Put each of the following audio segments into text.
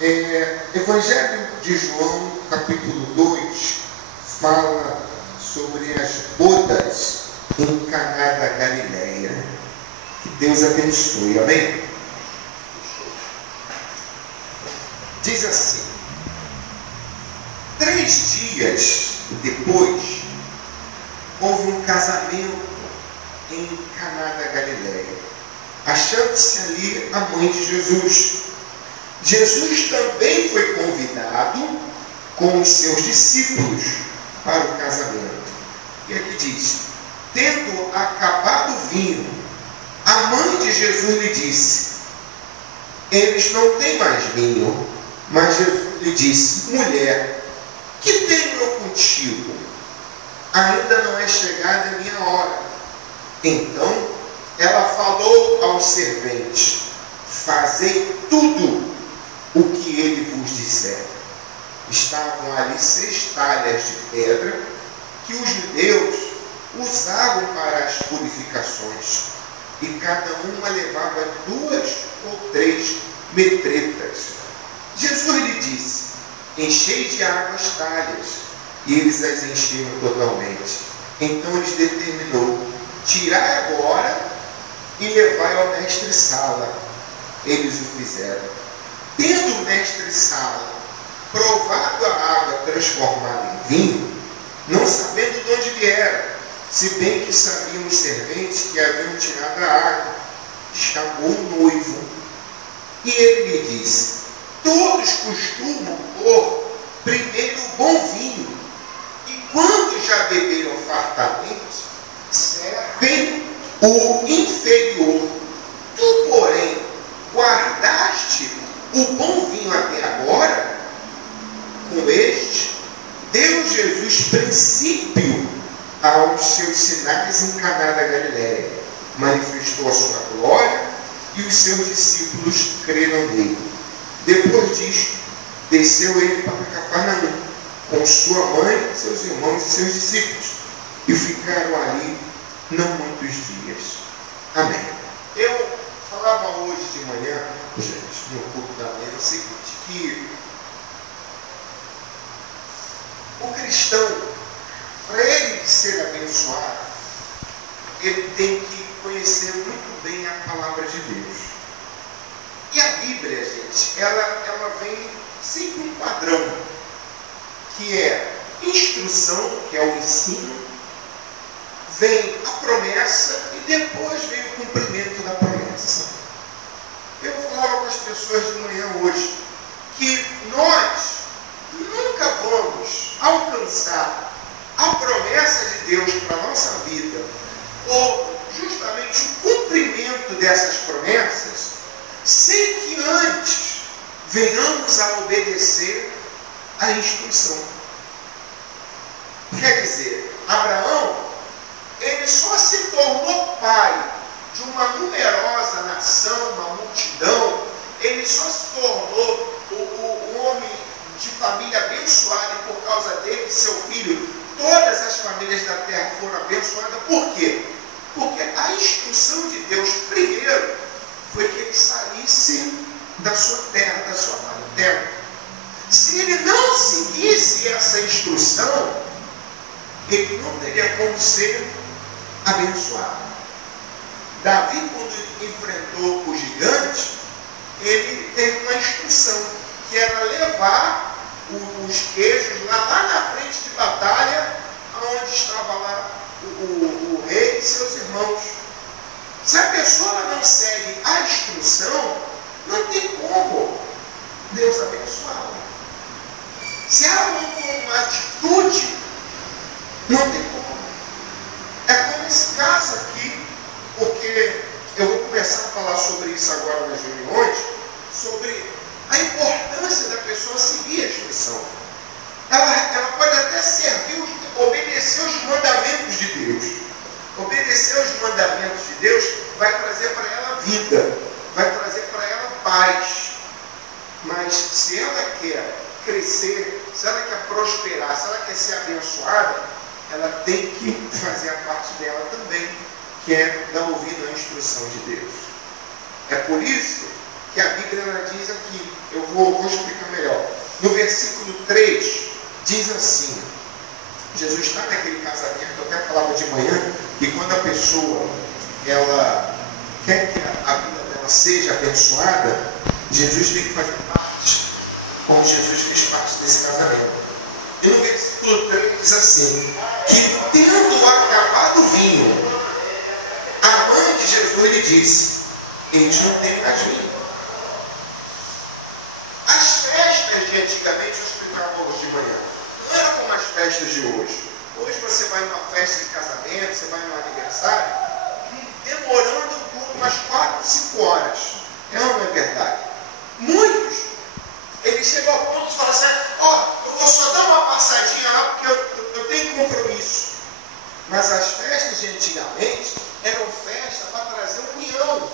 Evangelho de João, capítulo 2, fala sobre as bodas em Caná da Galileia. Que Deus abençoe, amém? Diz assim: 3 dias depois, houve um casamento em Caná da Galileia, achando-se ali a mãe de Jesus. Jesus também foi convidado com os seus discípulos para o casamento. E aqui diz: tendo acabado o vinho, a mãe de Jesus lhe disse: eles não têm mais vinho. Mas Jesus lhe disse: mulher, que tenho eu contigo? Ainda não é chegada a minha hora. Então ela falou aos serventes: fazei tudo o que ele vos disser. Estavam ali 6 talhas de pedra que os judeus usavam para as purificações, e cada uma levava 2 ou 3 metretas. Jesus lhe disse: enchei de água as talhas, e eles as encheram totalmente. Então lhes determinou: tirai agora e levai ao mestre-sala. Eles o fizeram. Tendo o mestre-sala provado a água transformada em vinho, não sabendo de onde viera, se bem que sabiam os serventes que haviam tirado a água, chamou o noivo. E ele lhe disse: todos costumam pôr primeiro o bom vinho, e quando já beberam fartamente, servem o inferior. Tu, porém, guardaste o bom vinho até agora. Com este, deu Jesus princípio aos seus sinais em Caná da Galileia, manifestou a sua glória, e os seus discípulos creram nele. Depois disto, desceu ele para Cafarnaum, com sua mãe, seus irmãos e seus discípulos, e ficaram ali não muitos dias. Amém. Eu falava hoje de manhã, gente, no culto da manhã, o seguinte, que o cristão, para ele ser abençoado, ele tem que conhecer muito bem a palavra de Deus. E a Bíblia, gente, ela vem sempre um padrão, que é instrução, que é o ensino, vem a promessa e depois vem o cumprimento da promessa. Eu falava com as pessoas de manhã hoje que nós nunca vamos alcançar a promessa de Deus para a nossa vida, ou justamente o cumprimento dessas promessas, sem que antes venhamos a obedecer à instrução. Quer dizer, Abraão, ele só se tornou pai de uma numerosa nação, uma multidão. Ele só se tornou o homem de família abençoada, e por causa dele, seu filho, todas as famílias da terra foram abençoadas. Por quê? Porque a instrução de Deus primeiro foi que ele saísse da sua terra, da sua terra. Se ele não seguisse essa instrução, ele não teria como ser abençoado. Davi, quando enfrentou o gigante, ele teve uma instrução, que era levar os queijos lá na frente de batalha, onde estava lá o rei e seus irmãos. Se a pessoa não segue a instrução, não tem como Deus abençoá-la. Se ela não toma uma atitude, não tem como. É como esse caso aqui, porque eu vou começar a falar sobre isso agora nas reuniões, sobre a importância da pessoa seguir a instrução. Ela pode até servir, obedecer os mandamentos de Deus. Obedecer os mandamentos de Deus vai trazer para ela vida, vai trazer para ela paz. Mas se ela quer crescer, se ela quer prosperar, se ela quer ser abençoada, ela tem que fazer a parte dela também, que é dar ouvido à instrução de Deus. É por isso que a Bíblia ela diz aqui. Eu vou explicar melhor. No versículo 3, diz assim: Jesus está naquele casamento, eu até falava de manhã, e quando a pessoa ela quer que a vida dela seja abençoada, Jesus tem que fazer parte, como Jesus fez parte desse casamento. E no versículo 3 diz assim: que tendo acabado o vinho, a mãe de Jesus lhe disse: eles não têm mais vinho. As festas de antigamente, eu explicava hoje de manhã, não eram como as festas de hoje. Hoje você vai numa festa de casamento, você vai num aniversário, demorando por umas 4, 5 horas. Não é verdade? Muitos, eles chegam ao ponto de falar assim: ó, eu vou só dar uma passadinha lá porque eu tenho compromisso. Mas as festas de antigamente eram festas para trazer união,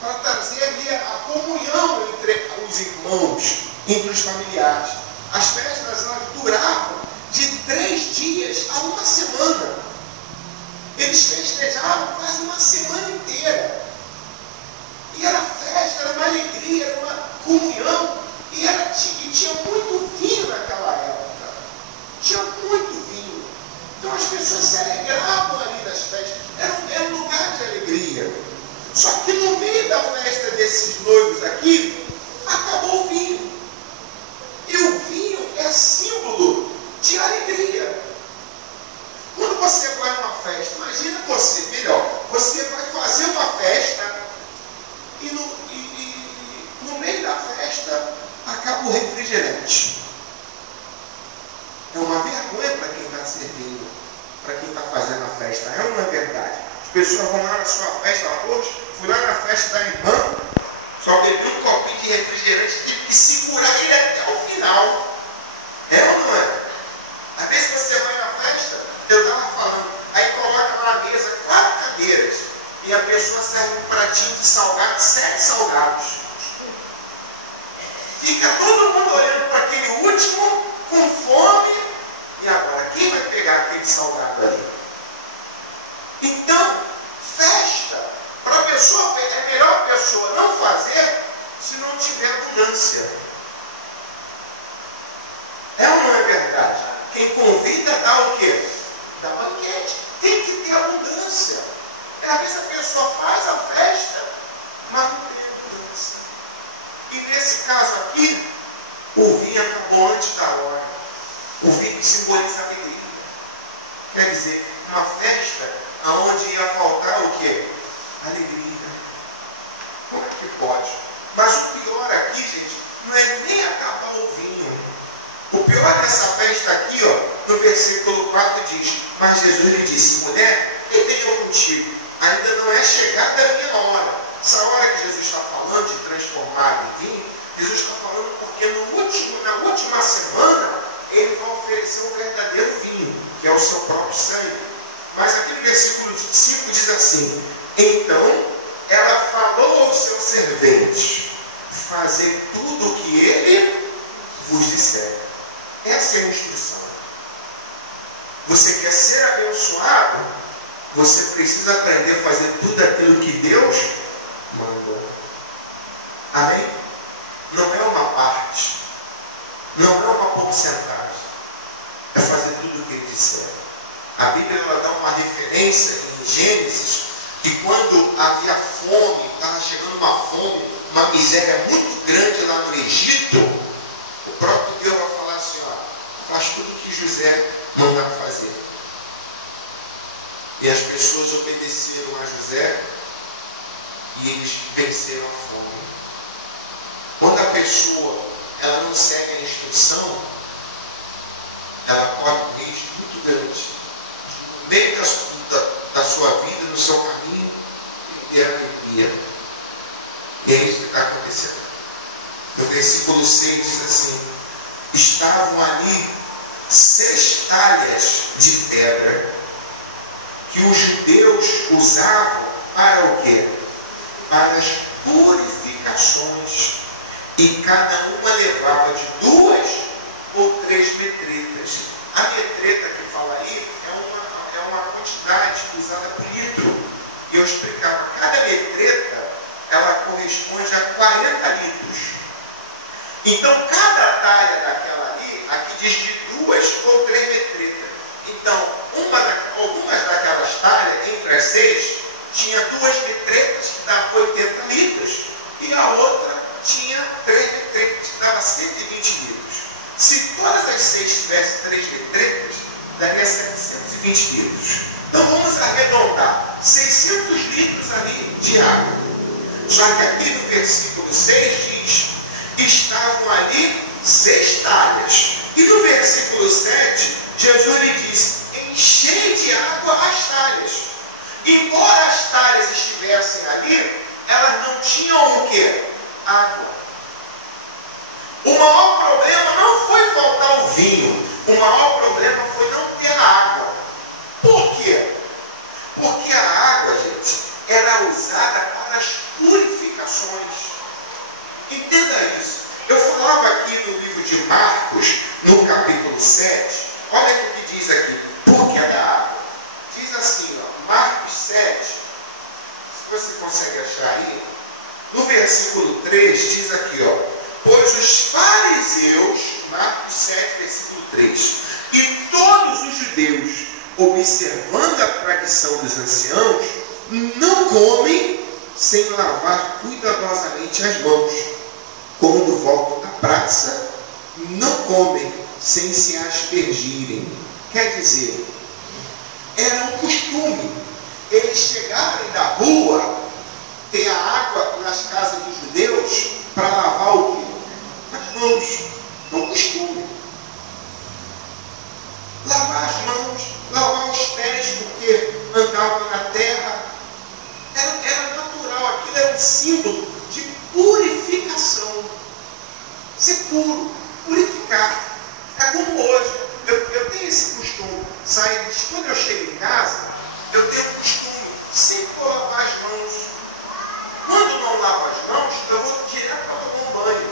para trazer ali a comunhão entre os irmãos, entre os familiares. As festas elas duravam de 3 dias a uma semana. Eles festejavam quase uma semana inteira. E era festa, era uma alegria, era uma comunhão. E tinha muito vinho naquela época. Tinha muito vinho. Então as pessoas se alegravam ali nas festas. Era um lugar de alegria. Só que no meio da festa desses noivos aqui, acabou o vinho. E o vinho é símbolo de alegria. Quando você vai numa festa, imagina você, melhor, você vai fazer uma festa e no meio da festa acaba o refrigerante. É uma vergonha para quem está servindo, para quem está fazendo a festa. É uma verdade. As pessoas vão lá na sua festa hoje, fui lá na festa da irmã, só bebi um copinho de refrigerante, tive que segurar ele até o final. É ou não é? Às vezes você vai na festa, eu estava falando, aí coloca na mesa 4 cadeiras e a pessoa serve um pratinho de salgado, 7 salgados. Fica todo mundo olhando para aquele último com fome. E agora, quem vai pegar aquele salgado ali? Então, festa, para a pessoa, é melhor a pessoa não fazer se não tiver abundância. É ou não é verdade? Quem convida dá o quê? Dá banquete. Tem que ter abundância. Às vezes a pessoa faz a festa, mas não tem abundância. E nesse caso aqui, o vinho acabou antes da hora. O vinho simboliza a alegria. Quer dizer, uma festa onde ia faltar o quê? Alegria. Como é que pode? Mas o pior aqui, gente, não é nem acabar o vinho. O pior dessa festa aqui, ó, no versículo 4 diz: mas Jesus lhe disse: mulher, que tenho eu contigo? Ainda não é chegada a minha hora. Essa hora que Jesus está falando de transformar em vinho, Jesus está falando porque na última semana ele vai oferecer um verdadeiro vinho, que é o seu próprio sangue. Mas aqui no versículo 5 diz assim: então ela falou aos seus serventes: fazer tudo o que ele vos disser. Essa é a instrução. Você quer ser abençoado? Você precisa aprender a fazer tudo aquilo que Deus mandou. Amém? Não é uma parte. Não é uma porcentagem. É fazer tudo o que ele disser. A Bíblia ela dá uma referência em Gênesis que quando havia fome, estava chegando uma fome, uma miséria muito grande lá no Egito, o próprio Deus vai falar assim: ó, faz tudo o que José mandava fazer. E as pessoas obedeceram a José e eles venceram a fome. Quando a pessoa ela não segue a instrução, ela corre um risco muito grande. No meio da sua vida, no seu caminho, ter alegria. E é isso que está acontecendo. No versículo 6 diz assim: estavam ali 6 talhas de pedra que os judeus usavam para o quê? Para as purificações. E cada uma levava de 2 ou 3 metretas. A metreta que fala aí é uma quantidade usada por litro. E eu explicava, cada metreta ela corresponde a 40 litros. Então, cada talha daquela ali, aqui diz de 2 ou 3 metretas. Então, algumas daquelas talhas, entre as 6, tinha 2 metretas, que dava 80 litros, e a outra tinha 3 metretas, que dava 120 litros. Se todas as 6 tivessem 3 metretas, daria 720 litros. Então, vamos arredondar. 600 litros ali de água. Só que aqui no versículo 6 diz: estavam ali 6 talhas. E no versículo 7, Jesus lhe disse: enchei de água as talhas. Embora as talhas estivessem ali, elas não tinham o quê? Água. O maior problema não foi faltar o vinho. O maior problema foi não ter água. Por quê? Porque a água, gente, era usada para as purificações. Entenda isso. Eu falava aqui no livro de Marcos, no capítulo 7, olha o que diz aqui, por que da água? Diz assim, ó, Marcos 7, se você consegue achar aí, no versículo 3, diz aqui, ó, pois os fariseus, Marcos 7, versículo 3, e todos os judeus, observando a tradição dos anciãos, não comem sem lavar cuidadosamente as mãos. Quando voltam da praça, não comem sem se aspergirem. Quer dizer, era um costume eles chegarem da rua, ter a água nas casas dos judeus, para lavar o quê? As mãos. É um costume. Lavar as mãos, lavar os pés, porque andavam na terra. Era natural, aquilo era um símbolo de purificação. Ser puro, purificar. É como hoje. Eu tenho esse costume. Quando eu chego em casa, eu tenho o costume, sempre vou lavar as mãos. Quando não lavo as mãos, eu vou direto para tomar um banho.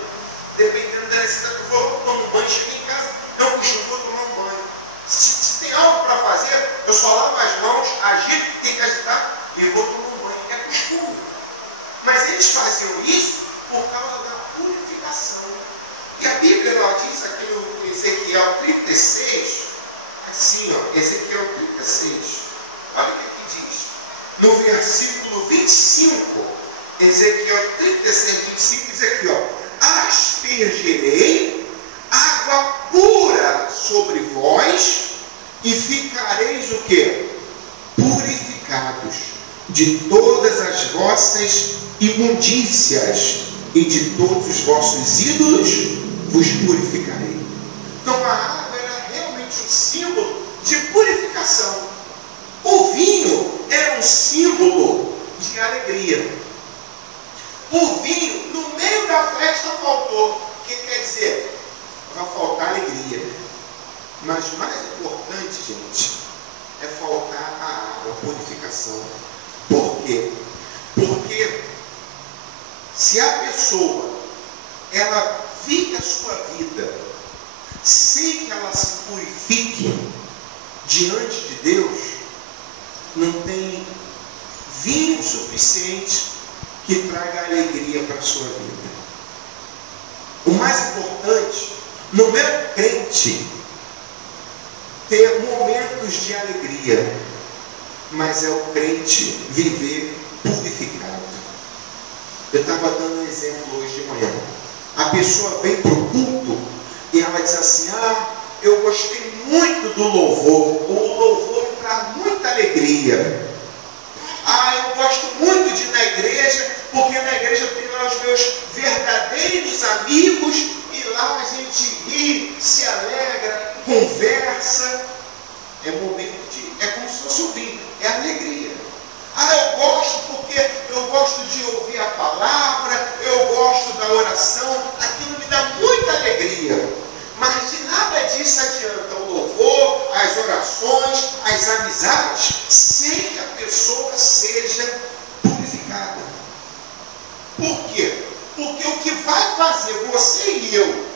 Dependendo da necessidade, eu vou tomar um banho, chego em casa, é um costume, vou tomar um banho. Se tem algo para fazer, eu só lavo as mãos, agito que tem que agitar e vou tomar um banho. É costume. Mas eles faziam isso por causa da purificação. E a Bíblia ela diz aqui no Ezequiel 36, assim, ó, Ezequiel 36, olha o que aqui diz. No versículo 25, Ezequiel 36, 25, diz aqui, ó, aspergerei água pura sobre vós e ficareis o quê? Purificados de todas as vossas imundícias e de todos os vossos ídolos vos purificarei. Então a água era realmente um símbolo de purificação. O vinho era um símbolo de alegria. O vinho, no meio da festa, faltou. O que quer dizer? Vai faltar alegria. Mas mais importante, gente, é faltar a água, a purificação. Por quê? Porque se a pessoa ela vive a sua vida sem que ela se purifique diante de Deus, não tem vinho suficiente que traga alegria para a sua vida. O mais importante não é o crente ter momentos de alegria, mas é o crente viver purificado. Eu estava dando um exemplo hoje de manhã. A pessoa vem para o culto e ela diz assim, eu gostei muito do louvor, o louvor me traz muita alegria. Eu gosto muito de ir na igreja, porque na igreja eu tenho lá os meus verdadeiros amigos, e lá a gente ri, se alegra, conversa. É momento é como se fosse o vinho, é alegria. Eu gosto porque eu gosto de ouvir a palavra, eu gosto da oração, aquilo me dá muita alegria. Mas de nada disso adianta o louvor, as orações, as amizades, sem que a pessoa seja purificada. Por quê? Porque o que vai fazer você e eu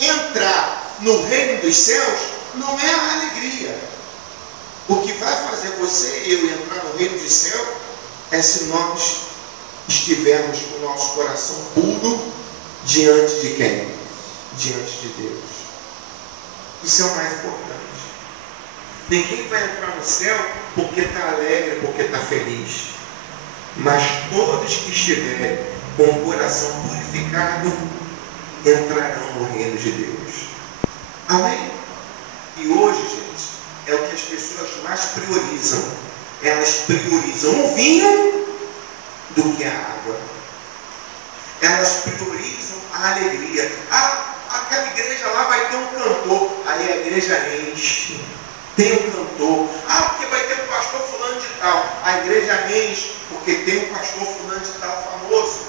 entrar no reino dos céus não é a alegria. O que vai fazer você e eu entrar no reino dos céus é se nós estivermos com o nosso coração puro diante de quem? Diante de Deus. Isso é o mais importante. Ninguém vai entrar no céu porque está alegre, porque está feliz. Mas todos que estiverem com o coração purificado entrarão no reino de Deus. Amém? E hoje, gente, é o que as pessoas mais priorizam. Elas priorizam o vinho do que a água. Elas priorizam a alegria. Aquela igreja lá vai ter um cantor. Aí a igreja enche. Tem um cantor. Porque vai ter um pastor fulano de tal. A igreja enche porque tem um pastor fulano de tal famoso.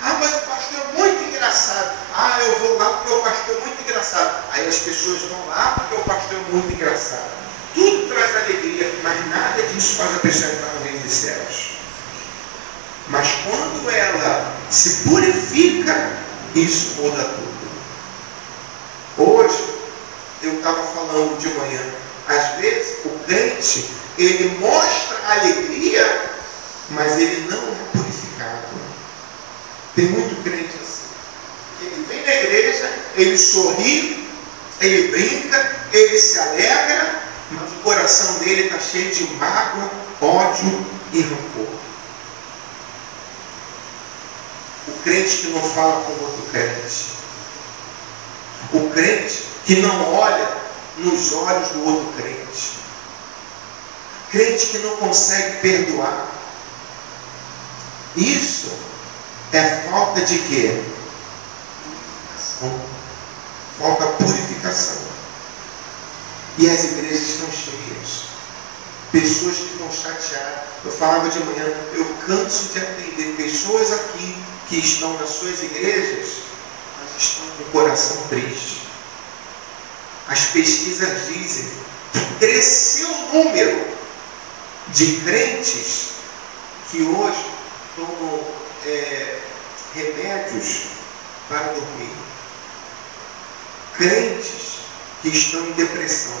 Mas o pastor é muito engraçado. Eu vou lá porque o pastor é muito engraçado. Aí as pessoas vão lá porque o pastor é muito engraçado. Tudo traz alegria, mas nada disso faz a pessoa entrar no reino dos céus. Mas quando ela se purifica, isso muda tudo. Hoje, eu estava falando de manhã, às vezes o crente, ele mostra alegria, mas ele não é purificado. Tem muito crente assim. Ele vem na igreja, ele sorri, ele brinca, ele se alegra, mas o coração dele está cheio de mágoa, ódio e rancor. O crente que não fala com outro crente. O crente que não olha nos olhos do outro crente. Crente que não consegue perdoar. Isso é falta de quê? Purificação. Falta purificação. E as igrejas estão cheias. Pessoas que estão chateadas. Eu falava de manhã, eu canso de atender pessoas aqui que estão nas suas igrejas, mas estão com o coração triste. As pesquisas dizem que cresceu o número de crentes que hoje tomam remédios para dormir. Crentes que estão em depressão.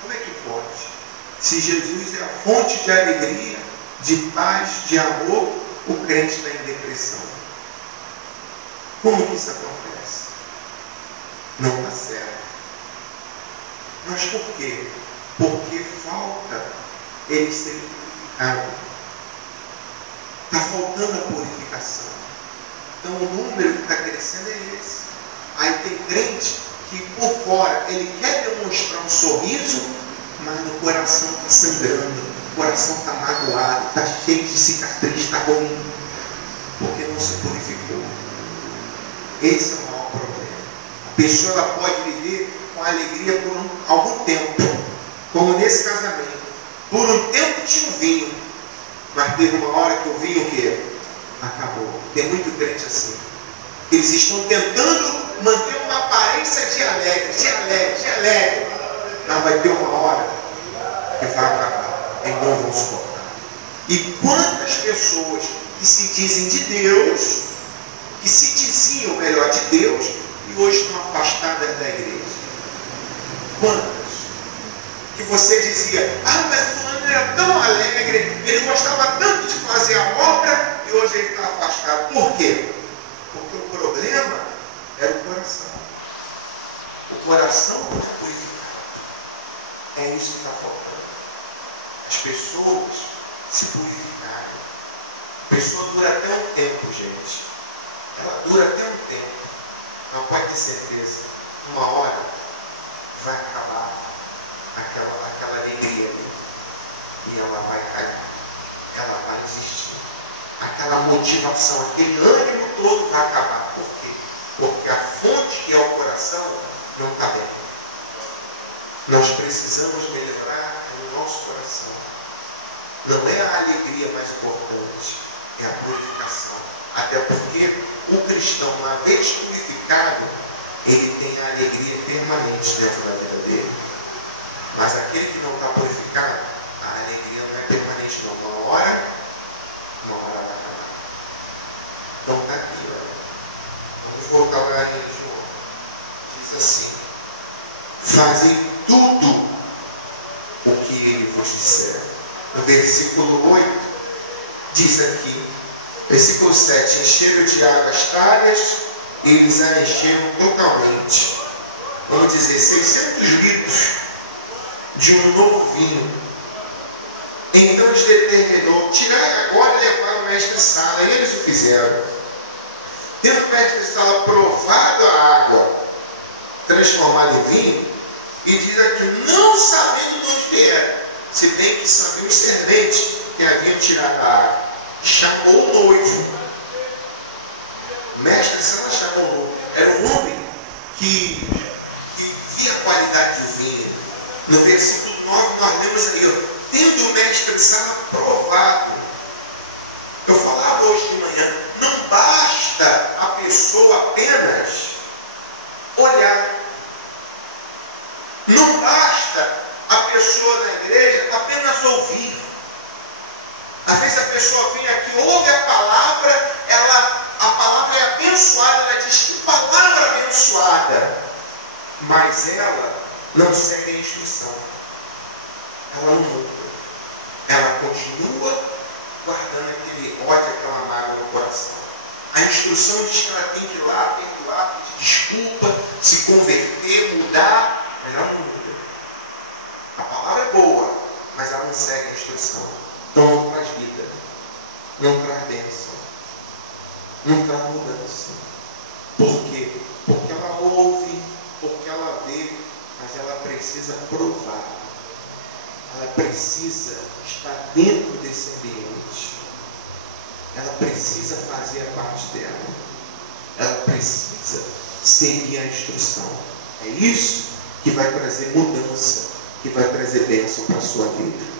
Como é que pode? Se Jesus é a fonte de alegria, de paz, de amor, o crente está em depressão. Como que isso acontece? Não está certo. Mas por quê? Porque falta ele ser purificado. Está faltando a purificação. Então o número que está crescendo é esse. Aí tem crente que por fora ele quer demonstrar um sorriso, mas no coração está sangrando. O coração está magoado, está cheio de cicatriz, está ruim, porque não se purificou. Esse é o maior problema. A pessoa ela pode viver com alegria por algum tempo, como nesse casamento. Por um tempo tinha um vinho, mas teve uma hora que o vinho o quê? Acabou. Tem muito crente assim. Eles estão tentando manter uma aparência de alegre. Mas vai ter uma hora que vai acabar. E não vão suportar. E quantas pessoas que se dizem de Deus, que se diziam melhor de Deus, e hoje estão afastadas da igreja? Quantas? Que você dizia, mas fulano era tão alegre, ele gostava tanto de fazer a obra, e hoje ele está afastado. Por quê? Porque o problema era o coração. O coração não é purificado. É isso que está faltando. As pessoas se purificarem. A pessoa dura até um tempo, gente. Ela dura até um tempo. Não pode ter certeza. Uma hora vai acabar aquela alegria ali. E ela vai cair. Ela vai desistir. Aquela motivação, aquele ânimo todo vai acabar. Por quê? Porque a fonte que é o coração não está bem. Nós precisamos melhorar o nosso coração. Não é a alegria mais importante, é a purificação. Até porque o cristão, uma vez purificado, ele tem a alegria permanente dentro da vida dele. Mas aquele que não está purificado, a alegria não é permanente, não. Uma hora vai acabar. Então está aqui, olha. Vamos voltar lá em João. Diz assim: fazem tudo o que ele vos disser. No versículo 8, diz aqui Versículo 7. Encheram de água as talhas, e eles a encheram totalmente. Vamos dizer, 600 litros de um novo vinho. Então eles determinou tirar agora e levar o mestre-sala. E eles o fizeram. Tendo o mestre-sala provado a água transformada em vinho, e diz aqui, não sabendo de onde era, se bem que sabiam os serventes que haviam tirado a água, chamou o noivo. O mestre-sala chamou o noivo. Era um homem que via a qualidade do vinho. No versículo 9 nós lemos aí, ó, tendo o mestre-sala provado. Eu falava hoje de manhã, não basta a pessoa apenas olhar. Não basta a pessoa na igreja apenas ouvir. Às vezes a pessoa vem aqui, ouve a palavra, a palavra é abençoada, ela diz que palavra abençoada, mas ela não segue a instrução. Ela não muda. Ela continua guardando aquele ódio, aquela mágoa no coração. A instrução diz que ela tem que ir lá, perdoar, pedir desculpa, se converter, mudar, mas ela não muda. A palavra é boa, mas ela não segue a instrução. Então não traz vida, não traz bênção, não traz mudança. Por quê? Porque ela ouve, porque ela vê, mas ela precisa provar. Ela precisa estar dentro desse ambiente. Ela precisa fazer a parte dela. Ela precisa seguir a instrução. É isso que vai trazer mudança, que vai trazer bênção para a sua vida.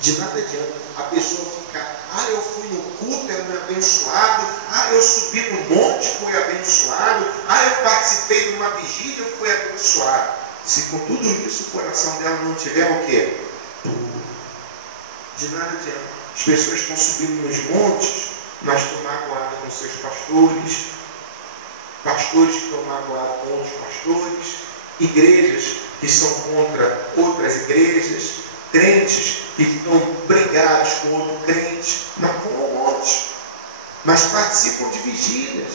De nada adianta a pessoa ficar, eu fui no culto, eu abençoado, eu subi no monte, fui abençoado, eu participei de uma vigília, fui abençoado. Se com tudo isso o coração dela não tiver o quê? De nada adianta. As pessoas estão subindo nos montes, mas estão magoadas com seus pastores, pastores que estão magoados com outros pastores, igrejas que são contra outras igrejas, crentes que estão brigados com outro crente, mas vão ao monte, mas participam de vigílias,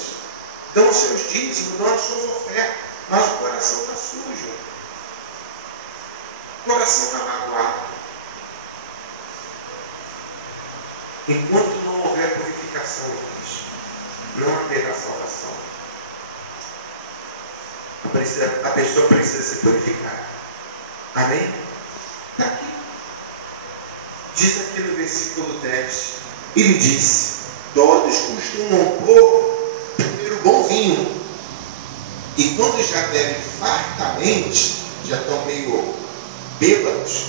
dão seus dízimos, dão as suas ofertas, mas o coração está sujo, o coração está magoado. Enquanto não houver purificação, não haverá salvação. A pessoa precisa se purificar. Amém? Está aqui. Diz aqui no versículo 10. Ele disse, todos costumam pôr primeiro bom vinho. E quando já bebem fartamente, já estão meio bêbados,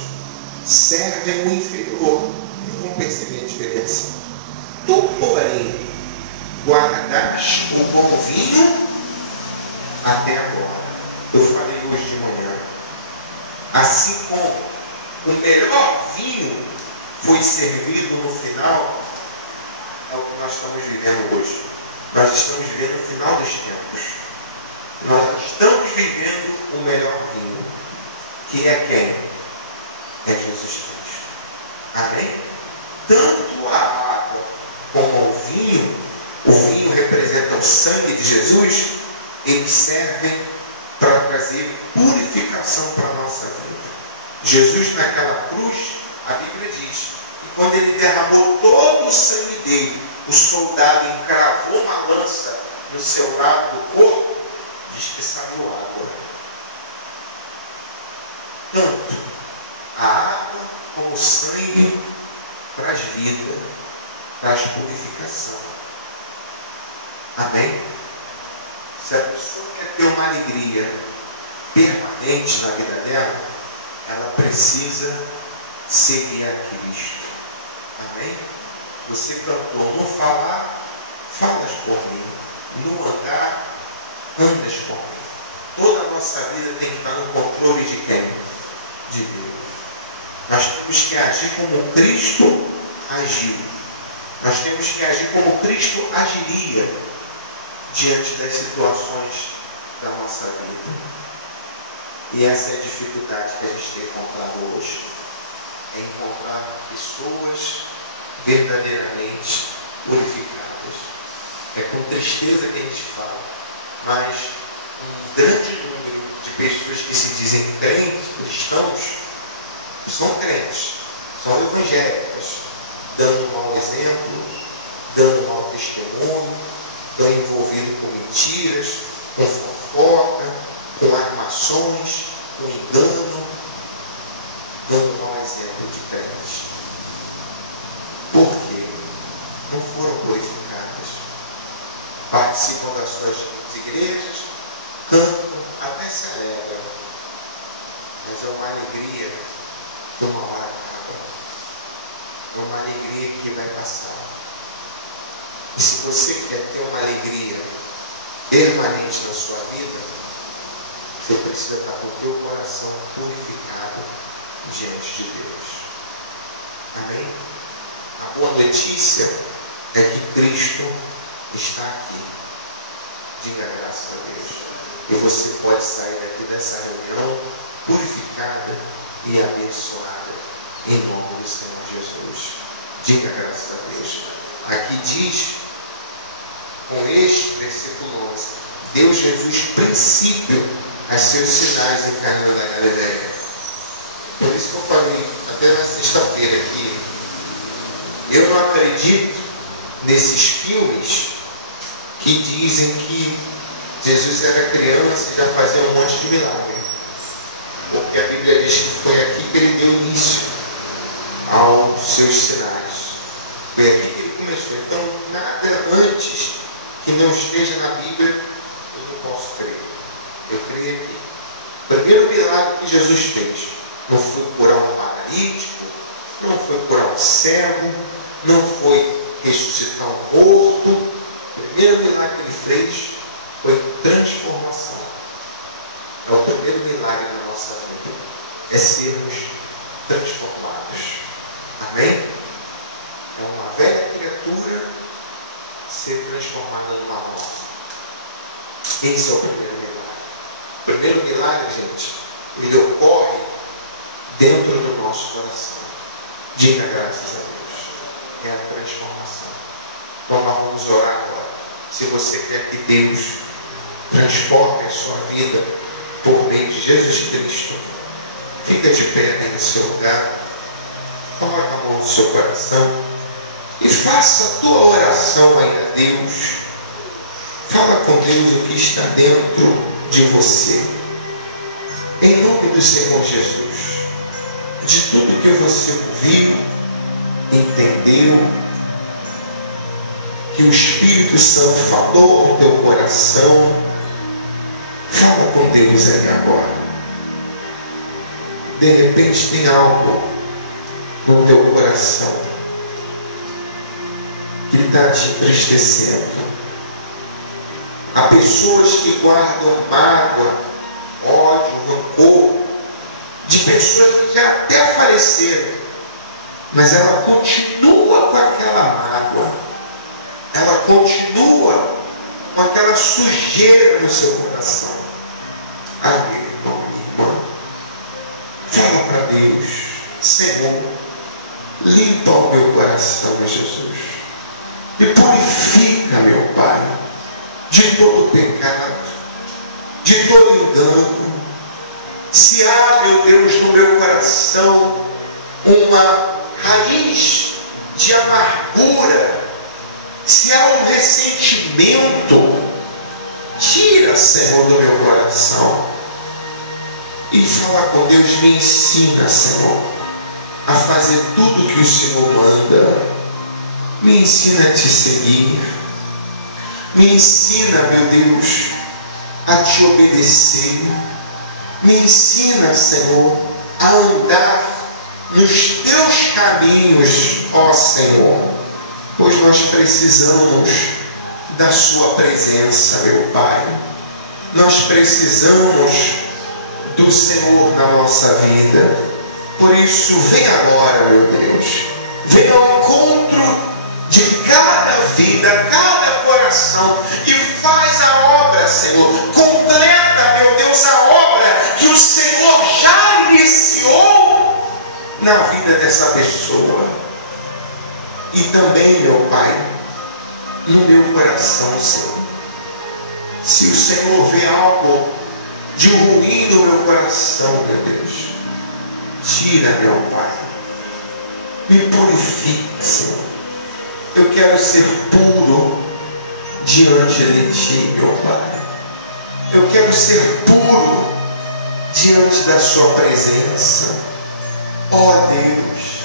servem o inferior. Vão perceber a diferença. Tu, porém, guardaste o bom vinho até agora. Eu falei hoje de manhã. Assim como o melhor vinho foi servido no final, é o que nós estamos vivendo hoje. Nós estamos vivendo o final dos tempos. Nós estamos vivendo o melhor vinho. Que é quem? É Jesus Cristo. Amém? Tanto a água como o vinho representa o sangue de Jesus, eles servem para trazer purificação para a nossa vida. Jesus naquela cruz, a Bíblia diz, que quando ele derramou todo o sangue dele, o soldado encravou uma lança no seu lado do corpo, diz que saiu água. Tanto a água como o sangue traz vida, traz purificação. Amém? Se a pessoa quer ter uma alegria permanente na vida dela, ela precisa seguir a Cristo. Amém? Você cantou, no falar, falas por mim. No andar, andas por mim. Toda a nossa vida tem que estar no controle de quem? De Deus. Nós temos que agir como Cristo agiu. Nós temos que agir como Cristo agiria diante das situações da nossa vida. E essa é a dificuldade que a gente tem encontrado hoje. É encontrar pessoas verdadeiramente purificadas. É com tristeza que a gente fala, mas um grande número de pessoas que se dizem crentes, cristãos, são crentes, são evangélicas, dando mau exemplo, dando mau testemunho, estão envolvidos com mentiras, com fofoca, com armações, com engano, dando mau exemplo de crentes. Por quê? Não foram glorificadas. Participam das suas igrejas, cantam, até se alegram. Mas é uma alegria que uma hora acaba. É uma alegria que vai passar. E se você quer ter uma alegria permanente na sua vida, você precisa estar com o teu coração purificado diante de Deus. Amém? A boa notícia é que Cristo está aqui. Diga graças a Deus. E você pode sair daqui dessa reunião purificada e abençoada em nome do Senhor Jesus. Diga graças a Deus. Aqui diz, com este versículo 11, deu Jesus princípio a seus sinais em Cana da Galileia. Por isso que eu falei até na sexta-feira aqui, eu não acredito nesses filmes que dizem que Jesus era criança e já fazia um monte de milagre. Porque a Bíblia diz que foi aqui que ele deu início aos seus sinais. Foi aqui que ele começou. Então, nada antes que não esteja na Bíblia, eu não posso crer. Eu creio aqui. O primeiro milagre que Jesus fez não foi curar um paralítico, não foi curar um cego, não foi ressuscitar um morto. O primeiro milagre que ele fez foi transformação. É o primeiro milagre da nossa vida. É sermos transformados. Amém? É uma velha criatura ser transformada numa nova. Esse é o primeiro milagre. O primeiro milagre, gente, ele ocorre dentro do nosso coração. Diga graças a Deus. É a transformação. Então nós vamos orar agora. Se você quer que Deus transforme a sua vida por meio de Jesus Cristo, fica de pé aí no seu lugar, coloca a mão no seu coração e faça a tua oração aí a Deus. Fala com Deus o que está dentro de você. Em nome do Senhor Jesus, de tudo que você ouviu, entendeu, que o Espírito Santo falou no teu coração, fala com Deus aí agora. De repente tem algo no teu coração que está te entristecendo. Há pessoas que guardam mágoa, ódio, rancor, de pessoas que já até faleceram, mas ela continua com aquela mágoa, ela continua com aquela sujeira no seu coração. Ah, meu irmão, minha irmã, fala para Deus: Senhor, limpa o meu coração, Jesus, e purifica, meu Pai, de todo pecado, de todo engano. Se há, meu Deus, no meu coração uma raiz de amargura, se há um ressentimento, tira, Senhor, do meu coração. E fala com Deus: me ensina, Senhor, a fazer tudo que o Senhor manda. Me ensina a te seguir. Me ensina, meu Deus, a te obedecer. Me ensina, Senhor, a andar nos teus caminhos, ó Senhor, pois nós precisamos da sua presença, meu Pai. Nós precisamos do Senhor na nossa vida. Por isso, vem agora, meu Deus, vem ao encontro de cada vida, cada coração, e faz a obra, Senhor. Completa, meu Deus, a obra que o Senhor já iniciou na vida dessa pessoa. E também, meu Pai, no meu coração, Senhor. Se o Senhor vê algo de ruim no meu coração, meu Deus, tira, meu Pai. Me purifica, Senhor. Eu quero ser puro diante de Ti, meu Pai. Eu quero ser puro diante da Sua presença. Ó Deus,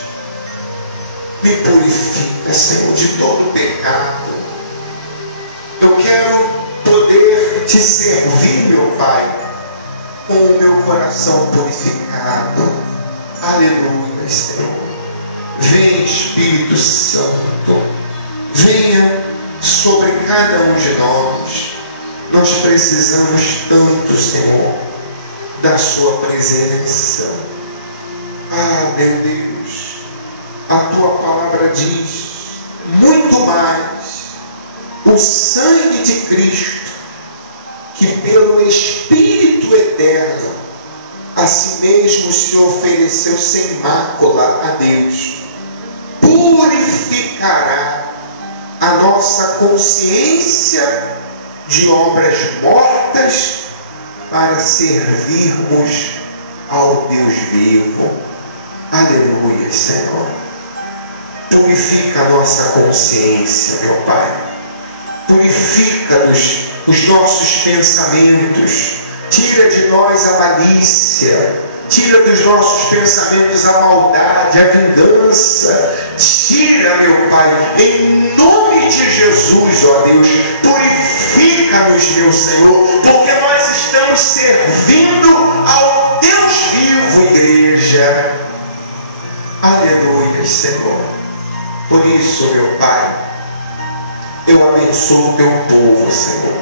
me purifica, Senhor, de todo pecado. Eu quero poder Te servir, meu Pai, com o meu coração purificado. Aleluia, Senhor. Vem, Espírito Santo, venha sobre cada um de nós. Nós precisamos tanto, Senhor, da Sua presença. Ah, meu Deus, a Tua palavra diz muito mais: o sangue de Cristo, que pelo Espírito eterno a si mesmo se ofereceu sem mácula a Deus, purificará a nossa consciência de obras mortas para servirmos ao Deus vivo. Aleluia, Senhor. Purifica a nossa consciência, meu Pai. Purifica-nos os nossos pensamentos. Tira de nós a malícia. Tira dos nossos pensamentos a maldade, a vingança. Tira, meu Pai, em nome de Jesus, ó Deus. Purifica-nos, meu Senhor, porque nós estamos servindo ao Deus vivo, igreja. Aleluia, Senhor. Por isso, meu Pai, eu abençoo o Teu povo, Senhor.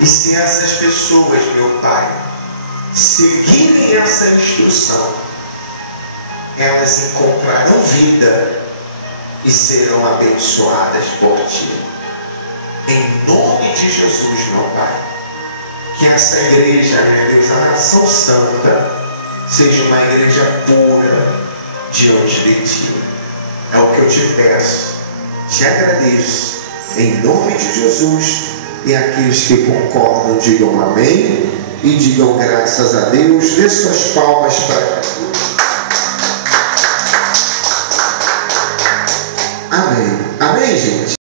E se essas pessoas, meu Pai, seguirem essa instrução, elas encontrarão vida e serão abençoadas por Ti. Em nome de Jesus, meu Pai, que essa igreja, meu Deus, a nação santa, seja uma igreja pura diante de Ti. É o que eu Te peço, te agradeço, em nome de Jesus. E aqueles que concordam, digam amém e digam graças a Deus. Dê suas palmas para Jesus. Amém.